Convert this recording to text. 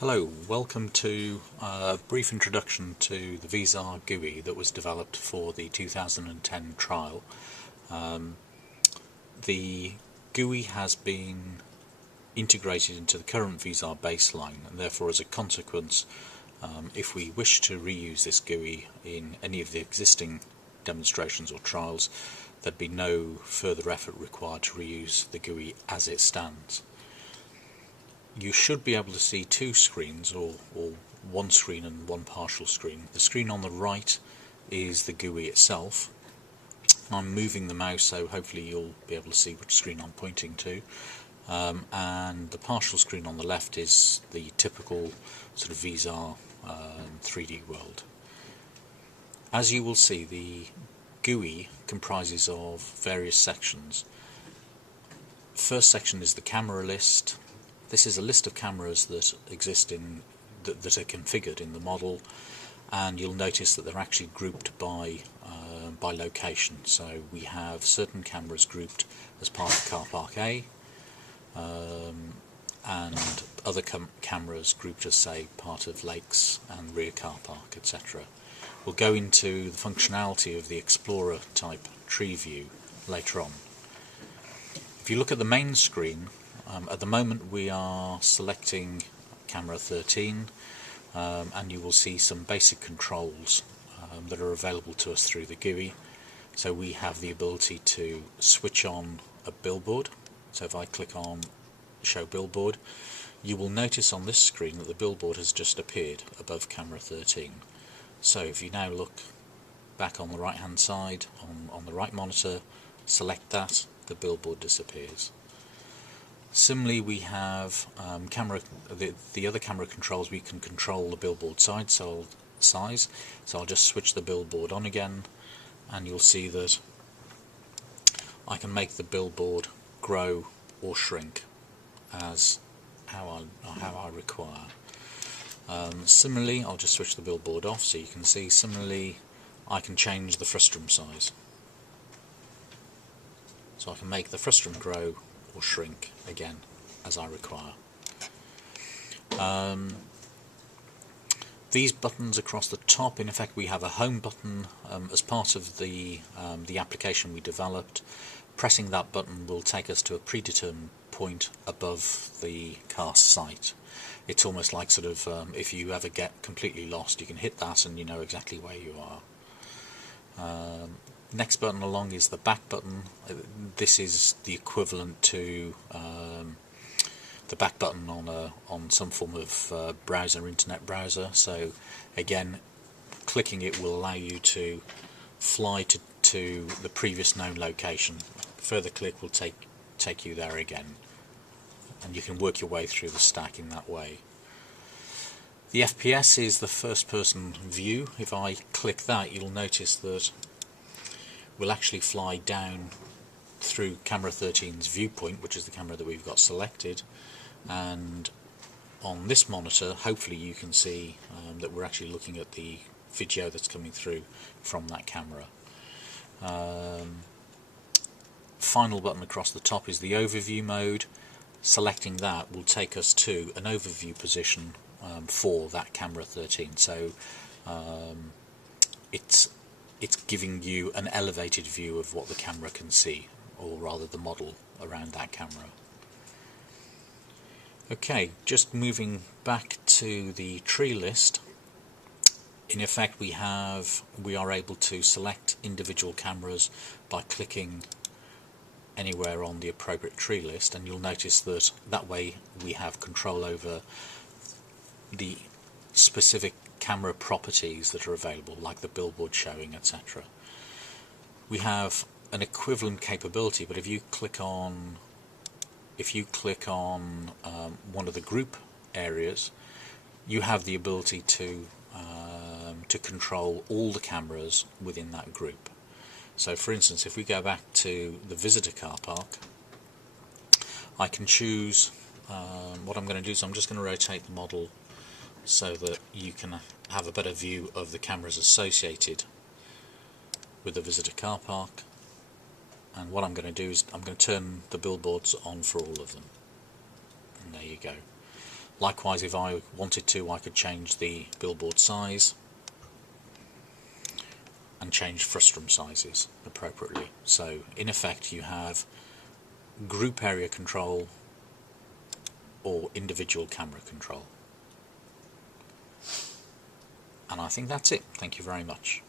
Hello, welcome to a brief introduction to the VSAR GUI that was developed for the 2010 trial. The GUI has been integrated into the current VSAR baseline, and therefore as a consequence, if we wish to reuse this GUI in any of the existing demonstrations or trials, there'd be no further effort required to reuse the GUI as it stands. You should be able to see two screens, or one screen and one partial screen. The screen on the right is the GUI itself. I'm moving the mouse, so hopefully you'll be able to see which screen I'm pointing to. And the partial screen on the left is the typical sort of VSAR 3D world. As you will see, the GUI comprises of various sections. First section is the camera list. This is a list of cameras that exist that are configured in the model, and you'll notice that they're actually grouped by location. So we have certain cameras grouped as part of car park A, and other cameras grouped as, say, part of lakes and rear car park, etc. We'll go into the functionality of the Explorer type tree view later on. If you look at the main screen, at the moment we are selecting camera 13, and you will see some basic controls that are available to us through the GUI. So we have the ability to switch on a billboard. So if I click on show billboard, you will notice on this screen that the billboard has just appeared above camera 13. So if you now look back on the right hand side, on the right monitor, select that, the billboard disappears. Similarly, we have the other camera controls. We can control the billboard size, so I'll just switch the billboard on again, and you'll see that I can make the billboard grow or shrink as how I require. Similarly, I'll just switch the billboard off so you can see. Similarly, I can change the frustum size, so I can make the frustum grow or shrink again as I require. These buttons across the top, in effect we have a home button as part of the application we developed. Pressing that button will take us to a predetermined point above the car's sight. It's almost like sort of if you ever get completely lost, you can hit that and you know exactly where you are. Next button along is the back button. This is the equivalent to the back button on some form of internet browser. So again, clicking it will allow you to fly to the previous known location. Further click will take you there again, and you can work your way through the stack in that way. The FPS is the first person view. If I click that, you'll notice that we'll actually fly down through camera 13's viewpoint, which is the camera that we've got selected, and on this monitor hopefully you can see that we're actually looking at the video that's coming through from that camera. Final button across the top is the overview mode. Selecting that will take us to an overview position for that camera 13. So it's giving you an elevated view of what the camera can see, or rather the model around that camera. Okay, just moving back to the tree list. In effect we are able to select individual cameras by clicking anywhere on the appropriate tree list, and you'll notice that way we have control over the specific camera properties that are available, like the billboard showing, etc. We have an equivalent capability, but if you click on one of the group areas, you have the ability to control all the cameras within that group. So for instance, if we go back to the visitor car park, I can choose what I'm going to do is I'm just going to rotate the model so that you can have a better view of the cameras associated with the visitor car park. And what I'm going to do is I'm going to turn the billboards on for all of them. And there you go. Likewise, if I wanted to, I could change the billboard size and change frustum sizes appropriately. So in effect you have group area control or individual camera control. And I think that's it. Thank you very much.